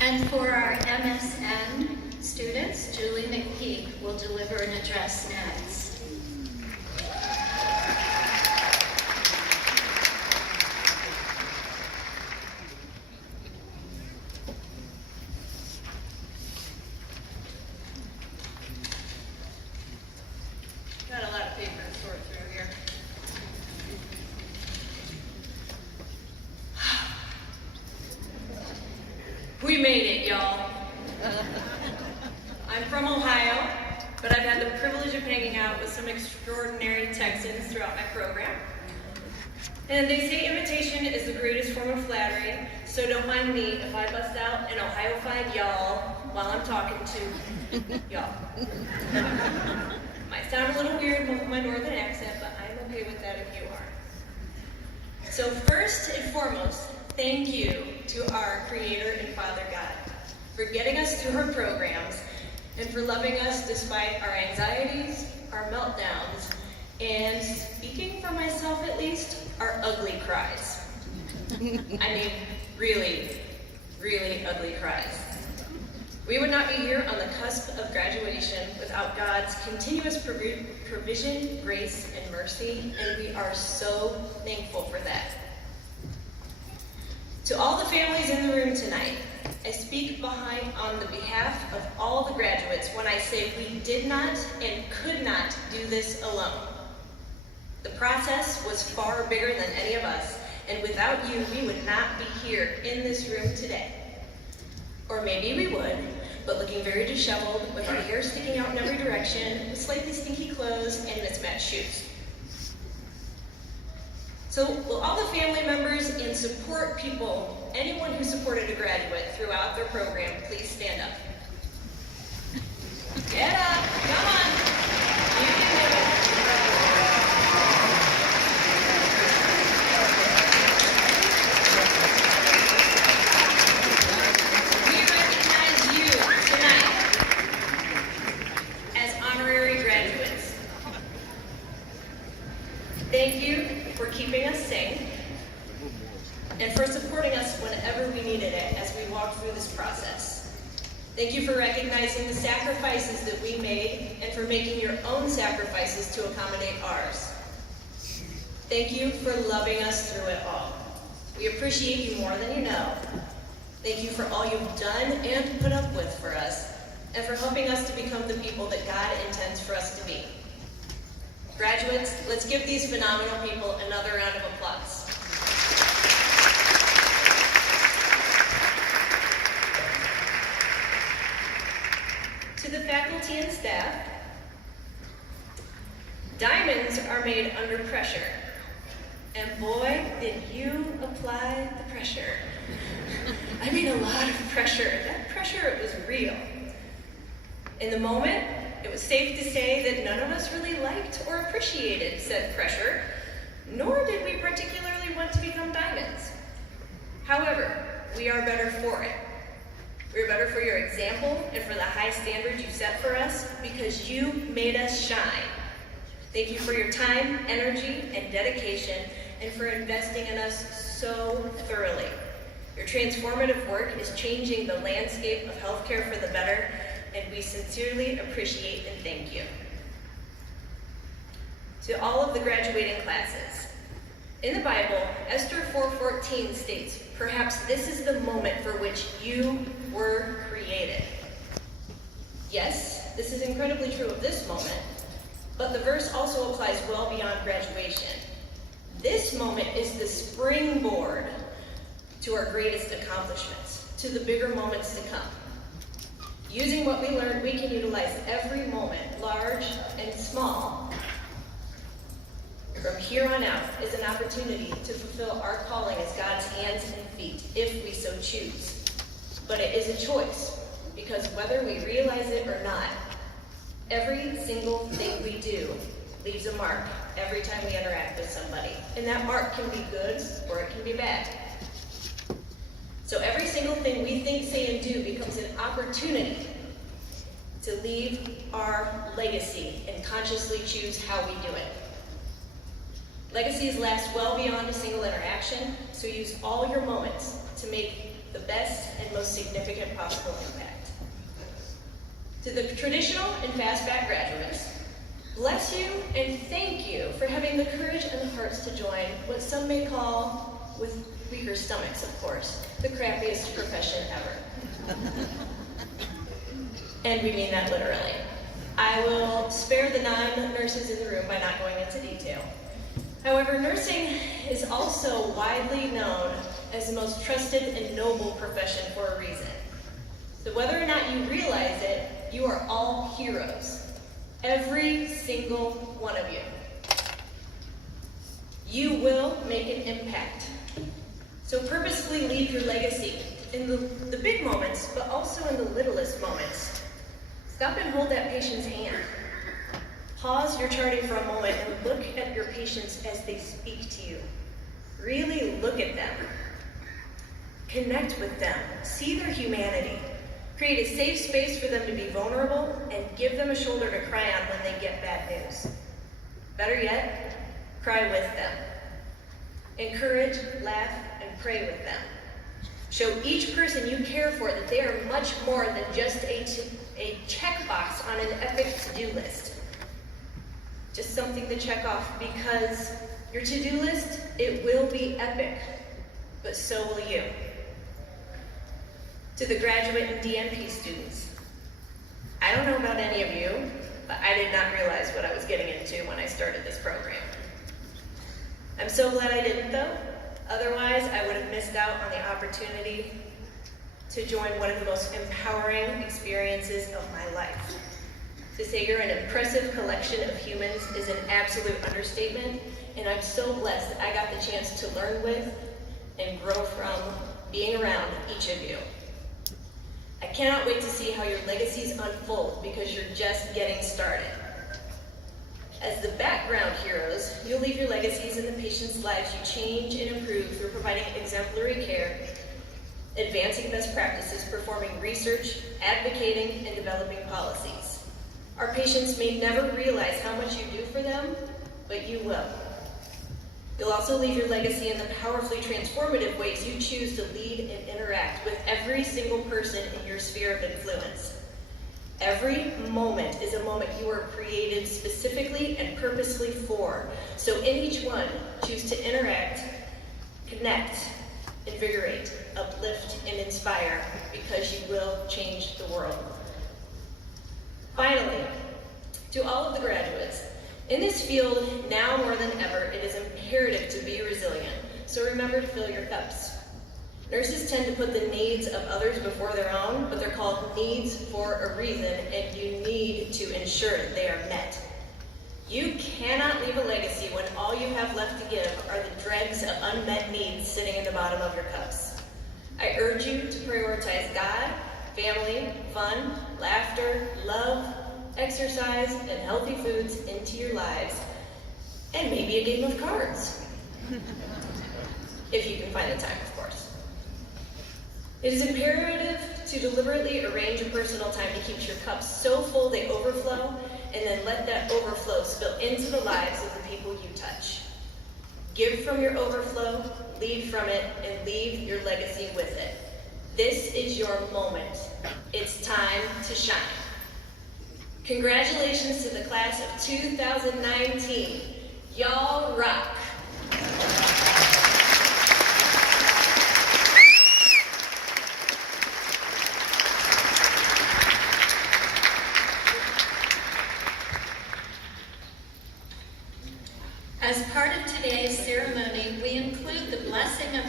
And for our MSN students, Julie McPeek will deliver an address next. Got a lot of paper to sort through here. We made it, y'all. I'm from Ohio, but I've had the privilege of hanging out with some extraordinary Texans throughout my program. And they say imitation is the greatest form of flattery, so don't mind me if I bust out an Ohio-fied y'all while I'm talking to y'all. Might sound a little weird with my northern accent, but I'm okay with that if you are. So first and foremost, thank you to our Creator and Father God for getting us through our programs and for loving us despite our anxieties, our meltdowns, and speaking for myself at least, our ugly cries. I mean, really, really ugly cries. We would not be here on the cusp of graduation without God's continuous provision, grace, and mercy, and we are so thankful for that. To all the families in the room tonight, I speak on the behalf of all the graduates when I say we did not and could not do this alone. The process was far bigger than any of us, and without you, we would not be here in this room today. Or maybe we would, but looking very disheveled, with our hair sticking out in every direction, with slightly stinky clothes and mismatched shoes. So will all the family members and support people, anyone who supported a graduate throughout their program, please stand up. Get up, come on. You can do it. We recognize you tonight as honorary graduates. Thank you for keeping us safe and for supporting us whenever we needed it as we walked through this process. Thank you for recognizing the sacrifices that we made and for making your own sacrifices to accommodate ours. Thank you for loving us through it all. We appreciate you more than you know. Thank you for all you've done and put up with for us, and for helping us to become the people that God intends for us to be. Graduates, let's give these phenomenal people another round of applause. To the faculty and staff, diamonds are made under pressure. And boy, did you apply the pressure. I mean, a lot of pressure. That pressure was real. In the moment, it was safe to say that none of us really liked or appreciated said pressure, nor did we particularly want to become diamonds. However, we are better for it. We are better for your example and for the high standards you set for us because you made us shine. Thank you for your time, energy, and dedication, and for investing in us so thoroughly. Your transformative work is changing the landscape of healthcare for the better, and we sincerely appreciate and thank you. To all of the graduating classes, in the Bible, Esther 4:14 states, "Perhaps this is the moment for which you were created." Yes, this is incredibly true of this moment, but the verse also applies well beyond graduation. This moment is the springboard to our greatest accomplishments, to the bigger moments to come. Using what we learned, we can utilize every moment, large and small, from here on out is an opportunity to fulfill our calling as God's hands and feet, if we so choose. But it is a choice, because whether we realize it or not, every single thing we do leaves a mark every time we interact with somebody. And that mark can be good or it can be bad. So every single thing we think, say, and do becomes an opportunity to leave our legacy and consciously choose how we do it. Legacies last well beyond a single interaction, so use all your moments to make the best and most significant possible impact. To the traditional and fastback graduates, bless you and thank you for having the courage and the hearts to join what some may call, with weaker stomachs of course, the crappiest profession ever. And we mean that literally. I will spare the non-nurses in the room by not going into detail. However, nursing is also widely known as the most trusted and noble profession for a reason. So whether or not you realize it, you are all heroes. Every single one of you. You will make an impact. So purposefully leave your legacy in the big moments, but also in the littlest moments. Stop and hold that patient's hand. Pause your charting for a moment and look at your patients as they speak to you. Really look at them. Connect with them. See their humanity. Create a safe space for them to be vulnerable and give them a shoulder to cry on when they get bad news. Better yet, cry with them. Encourage, laugh, and pray with them. Show each person you care for that they are much more than just a checkbox on an epic to-do list. Just something to check off, because your to-do list, it will be epic, but so will you. To the graduate and DNP students, I don't know about any of you, but I did not realize what I was getting into when I started this program. I'm so glad I didn't though. Otherwise, I would have missed out on the opportunity to join one of the most empowering experiences of my life. To say you're an impressive collection of humans is an absolute understatement, and I'm so blessed that I got the chance to learn with and grow from being around each of you. I cannot wait to see how your legacies unfold, because you're just getting started. As the background heroes, you'll leave your legacies in the patients' lives you change and improve through providing exemplary care, advancing best practices, performing research, advocating, and developing policies. Our patients may never realize how much you do for them, but you will. You'll also leave your legacy in the powerfully transformative ways you choose to lead and interact with every single person in your sphere of influence. Every moment is a moment you are created specifically and purposely for. So in each one, choose to interact, connect, invigorate, uplift, and inspire, because you will change the world. Finally, to all of the graduates, in this field, now more than ever, it is imperative to be resilient. So remember to fill your cups. Nurses tend to put the needs of others before their own, but they're called needs for a reason, and you need to ensure they are met. You cannot leave a legacy when all you have left to give are the dregs of unmet needs sitting in the bottom of your cups. I urge you to prioritize God, family, fun, laughter, love, exercise, and healthy foods into your lives, and maybe a game of cards. If you can find the time, of course. It is imperative to deliberately arrange your personal time to keep your cups so full they overflow, and then let that overflow spill into the lives of the people you touch. Give from your overflow, lead from it, and leave your legacy with it. This is your moment. It's time to shine. Congratulations to the class of 2019. Y'all rock. As part of today's ceremony, we include the blessing of